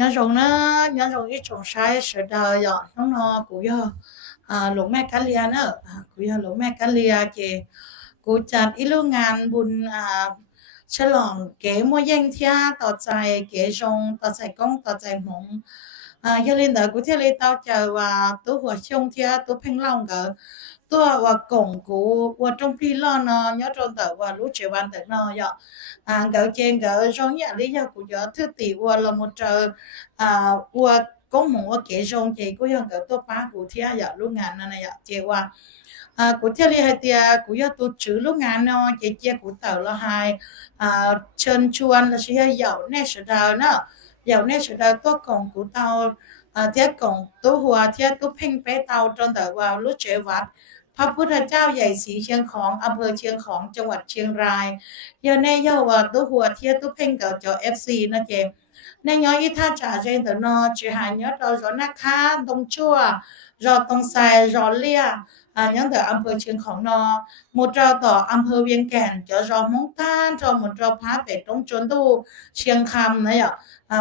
nhớ rồng nó nhớ rồng ít trồng sai sợ đời rồi nó nó cũng do à lũ mẹ cá lia nữa à cũng do lũ mẹ cá lia chị cũng chặt ít lúc ngàn buồn à ฉลองเก๋มัวเย่งเทียต่อใจเก๋ชงต่อใจกงต่อใจหงอ่าอย่าลืมเด้อกูเที่ยวเลยเต้าเจอว่าตัวหัวชงเทียตัวเพ่งเล่าเก๋ ตัวว่ากงกูว่าตรงพี่ล่อเนาะย้อนตรงแต่ว่ารู้เชื่อวันแต่เนาะย่ออ่าเก๋เจงเก๋ชงเนี่ยลิยากูย้อนทื่อตีว่าเราหมดเจออ่าว่า có một cái rong chị cũng yang cái tôi ba của thia ya lúc ngàn này ya chị ว่า à của thia li hai tia của ya tôi chữ lúc ngàn nó chị chia của tàu là hai à chân chuan là chỉ dạo nè sự đào nó dạo nè sự đào tôi còn của tàu à thia còn tôi hòa thia tôi phêng bé tàu trong tàu vào lúc chế vật พร พระพุทธเจ้าใหญ่สีเชียงของอำเภอเชียงของจังหวัดเชียงรายเยาแน่ย่าวาตุหัวเทียตุเพ่งเก่าจ้าเอฟซีนะเจมในย้อยอีท่าจ่าเจนเถนอจีหานยอดเราจอนะคะตรงชั่วรอตรงใส่รอเลี่ย ยังแต่อำเภอเชียงของนอหมดเราต่ออำเภอเวียงแก่นจะรอมงท่านจะหมดเราพาเป็ดตรงจนดูเชียงคำนะอย่า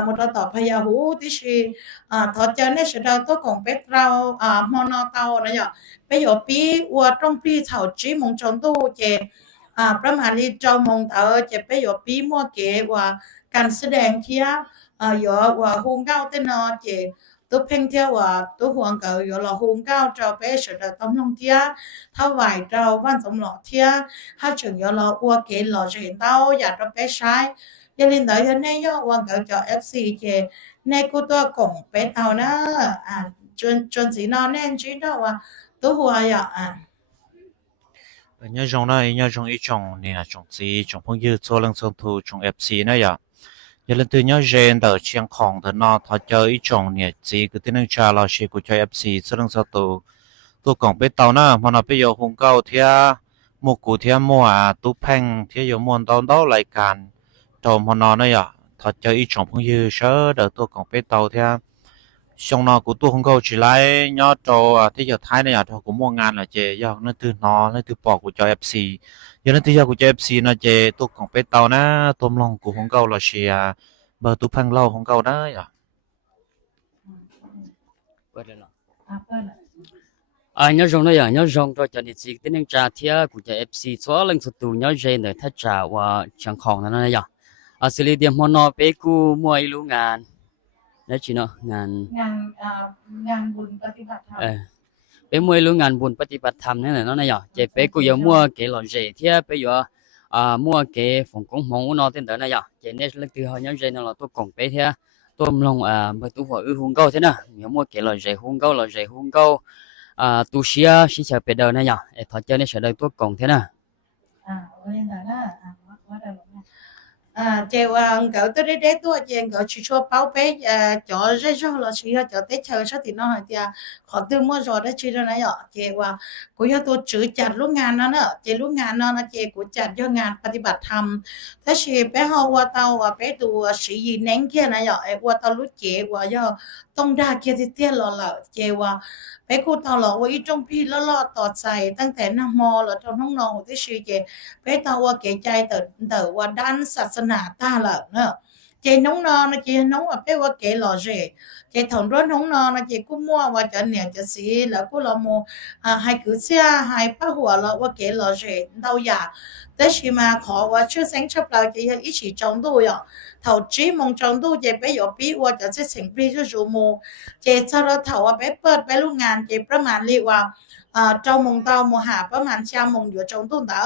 หมดเราต่อพยาหูที่ชีทอดเจ้าเนี่ยเดาตัวของเป็ดเราอ่ามอนอเตานะอย่าไปอยู่ปีอัวตรงปีเถาจีมงจนดูเจอ่าประมาณนี้เจ้ามงเตอจะไปอยู่ปีมั่วเก๋ว่าการแสดงเทียบอยอว่าฮุงเก้าเตนนอเจ tôi phênh theo và tôi hoàn cầu giờ là hôn cao cho bé sự là tấm lòng thia thao vài trâu văn sống lọ thia hai trường giờ là qua kế lọ chuyện tao và cho bé sai giờ lên tới giờ này giờ hoàn cầu cho FC chị này cô tôi cùng bé tao đó à chuyên chuyên gì nó nên chỉ đâu à tôi hòa ya à nhớ rong đó nhớ rong ít trồng nè trồng gì trồng phong dư cho lần song thu trồng FC nữa ya giờ lần từ nhớ gen đỡ chiang khong thật nó thọ chơi ít trồng nè gì cứ tin cha lo shi của chơi FC cho lần sau tu tu còn biết tàu na mà nó bây giờ hùng cao thia một cụ thia mua à tu phanh thia giờ muốn tàu đó lại càn trồng mà nó nữa ya thọ chơi ít trồng phong dư sớ đỡ tu còn biết tàu thia xong nó của tôi không câu chỉ lấy nhớ cho thế giờ thái này à thôi cũng mua ngàn là chè, do nó từ nó nó từ bỏ của cho FC giờ nó từ giờ của cho FC nó chè, tôi còn bé tàu na tôm lòng của không câu là chỉ à bờ tôi phăng lâu không câu đó dạ. à à rồi. nhớ rong đó dạ, nhớ rong cho cho nên chỉ tính anh trà thia của cho FC số lần số tù, nhớ dây để thắt trà và chẳng còn nữa này ya dạ. à xử lý điểm món nó bé cu mua lu ngàn. Đấy chỉ nó ngàn งานอ่างานบุญปฏิบัติธรรม ờ bé mua ít lu ngàn buồn ปฏิบัติธรรม này là nó này ya chỉ bé cu giờ mua cái lò dây thia bé giờ à mua cái phòng công mong nó tên đó này ya chỉ nên lần thứ hai nhớ dây nó là tôi còn bé thia tôm lòng à mà tôi hỏi hung câu thế nào nhớ mua cái lò dây hung câu lò dây hung câu à tu xia xí chờ bé đầu này ya để thoát chơi này sẽ đời tôi còn thế nào อ่าเอาเล่นแต่ละอ่าว่าว่าแต่ละ อ่าเจ้าเกิดตัวเด็กตัวเจงเกิดชิชัวเป้าเป๊ะเอ่อจ่อเร่ร่อเราชิจ่อเตะเชิญสักทีน้อยเดียวขอตื่นมั่วรอได้ชื่อนะเหรอเจ้าว่ากูอยากตัวจืดจัดลูกงานนั่นเนอะเจ้าลูกงานนั่นนะเจ้ากูจัดยอดงานปฏิบัติธรรมถ้าเชีไปหาว่าเตาว่าไปดูสียีเน้งเกี้ยนะเหรอไอ้ว่าเตารู้เจ้าว่าย่อต้องได้เกี้ยที่เตี้ยรอละเจ้าว่าไปกูตลอดว่าอีจงพี่ล้วรอต่อใจตั้งแต่นมอแล้วจนน้องนองที่ชื่อเจไปตาว่าเกใจแต่แต่ว่าด้านศาสนา nà ta lợn nữa chị nóng no nó chị nóng ở bé qua kệ lò rề chị thằng rốt nóng no nó chị cũng mua và chợ nè chợ xí là cũng là mua à, hai cửa xe hai bác hùa là qua kệ lò rề đâu ya tới khi mà khó và chưa sáng chấp lại chị hay ít chỉ trong đu ya thầu chỉ mong trong đu chị bé ở bí qua chợ sẽ sinh bí cho dù mua chị sau đó thầu ở bé bớt bé lúc ngàn chị ประมาณเรียกว่าเจ้ามงเตามหาประมาณชามงอยู่จงตุ้นเต๋อ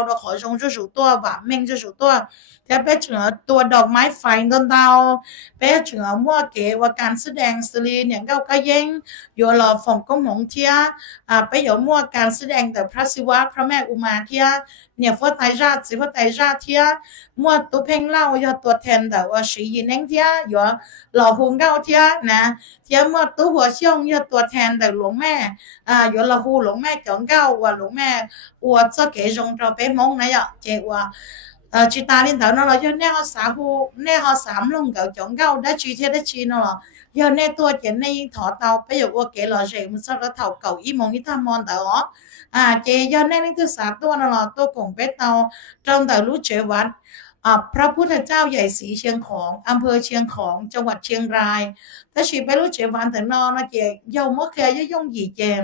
เราขอชงเจ้าสู่ตัวหวาเม่งเจ้าสู่ตัวแต่เป๊ะเฉือตัวดอกไม้ไฟต้นดาวเป๊ะเฉือมั่วเก๋ว่าการแสดงสลีเนี่ยเก้าก็เย้งอยู่หล่อฝงก้มหงเทียอ่าไปอยู่มั่วการแสดงแต่พระศิวะพระแม่อุมาเทียเนี่ยฟัวไตราชสิฟัวไตราชเทียมั่วตัวเพ่งเล่าอย่าตัวแทนแต่ว่าสียินเองเทียอยู่หล่อหงเก้าเทียนะเทียมั่วตัวหัวเชี่ยงย่าตัวแทนแต่หลวงแม่อ่าอยู่หล่อหูหลวงแม่เก่งเก้าว่าหลวงแม่ 我这给用着俾蒙那呀，即话。诶，住大年头咯，因呢个三户，呢个三龙狗讲究得住贴得住咯，因呢多嘅呢ถอ到，比如我几耐时，唔收到头旧衣梦依他望到我，啊，嘅因呢呢都三多咯，都共俾到，จงแต่รู้เจวัดอ่าพระพุทธเจ้าใหญ่สีเชียงของอำเภอเชียงของจังหวัดเชียงรายแต่ชีไปรู้เจวันแต่นอนนะเจยาวมะเคยย่งหยีเจม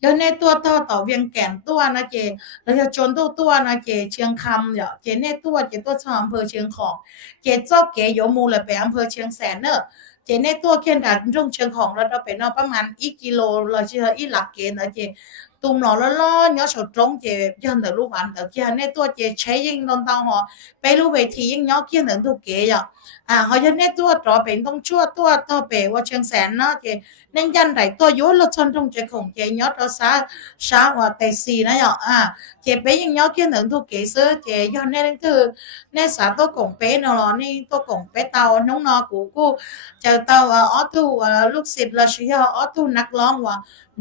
แล้วในตัวต่อต่อเวียงแก่นตัวนะเจแล้วจะจนตัวตัวนะเจเชียงคำเดี๋ยวเจในตัวเจตัวชาวอำเภอเชียงของ เจเจ้าเก๋โยมูเลยไปอำเภอเชียงแสนเนอะเจเนตัวเคียนดัดรุ่งเชียงของเราเป็นนอประมาณอีกิโลเราเชื่ออีหลักเกณฑ์นะเจ ตุ่มหล่อแล้วล้อเนาะสดตรงเจยันแต่ลูกอันแต่เจในตัวเจใช้ยิงนนตาหอไปรู้เวทียิงเนาะเขียนถึงทุกเกยอะอ่าเขาจะในตัวต่อเป็นต้องชั่วตัวต่อไปว่าเชียงแสนเนาะเจ nên dân đại tôi yếu là chân trong chế khổng chế nhớ đó xã xã và tài xì nó nhở à chế bé nhưng nhớ kia nữ thu kỹ sơ chế do nên thứ nên xã tôi cũng bé nó là nên tôi cũng bé tàu nông nó của cô chờ tàu ở thu lúc xịt là sử dụng ở thu nắc lon và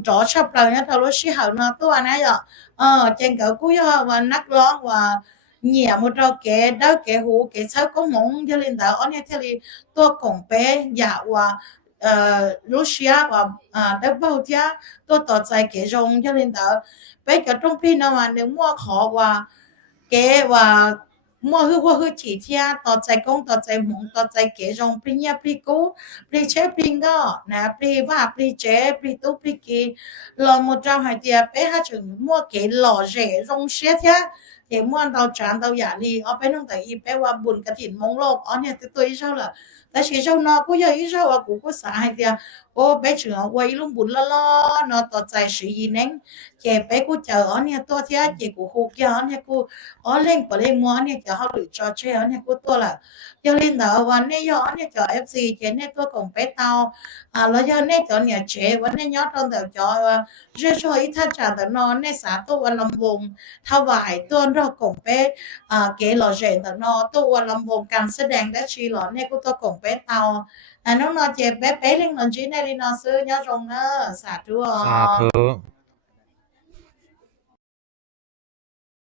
rõ sắp lời nhá tàu lúc sử dụng nó tôi này nhở ờ trên cỡ cú và nắc lon và nhẹ một trâu kế đó kế hú kế sao có mong cho lên đó ở đây thì tôi cũng bé dạ và เอ่อรัสเซียว่าอ่าดับเบิลเทียตัวต่อ ใจเกจงยาลินเตอไปกับตรงพี่นวันหนึ่งมั่วขอว่าเกว่ามั่วคือว่าคือฉีเที เจ็ม่วนเตาฉานเตาหยาลีเอาไปนั่งแต่อีแปลว่าบุญกระถิ่นมงโลกอ๋อเนี่ยตัวอีเช่าล่ะแต่เช่เช่านอกูเยอะอีเช่าว่ากูก็สาให้เดียโอ้ไปเฉื่ยวัยลุงบุญละล้อนอต่อใจสีนังเจ็บไปกูเจออ๋อเนี่ยตัวทียเจ็บกูหูกี้อ๋อเนี่ยกูอ๋อเล่งปะเล่นมัวเนี่ยจะเขาหรือจอเชีอ๋อเนี่ยกูตัวล่ะเดี๋เล่นแต่วันเนี่ยย้อนเนี่ยจอเอฟซีเจเนี่ยตัวของไปเตาอ่าแล้วย้อนเนี่ยจอเนี่ยเชวันเนี่ยย้อนตอนแต่จอว่าเชื่อช่วยท่านจ่าแต่นอนเนี่ยสาตัววันลำวงถวายตัวรอกงเป้อ่าเก๋หล่อเจนแต่นอตัวลำวงการแสดงได้ชีหล่อเนี่ยกูตัวกงเป้เตาอันน้องนอเจ็บเป้เป้เรื่องนอนจีในรีนอซื้อยอดรงเนอร์สาธุสาธุ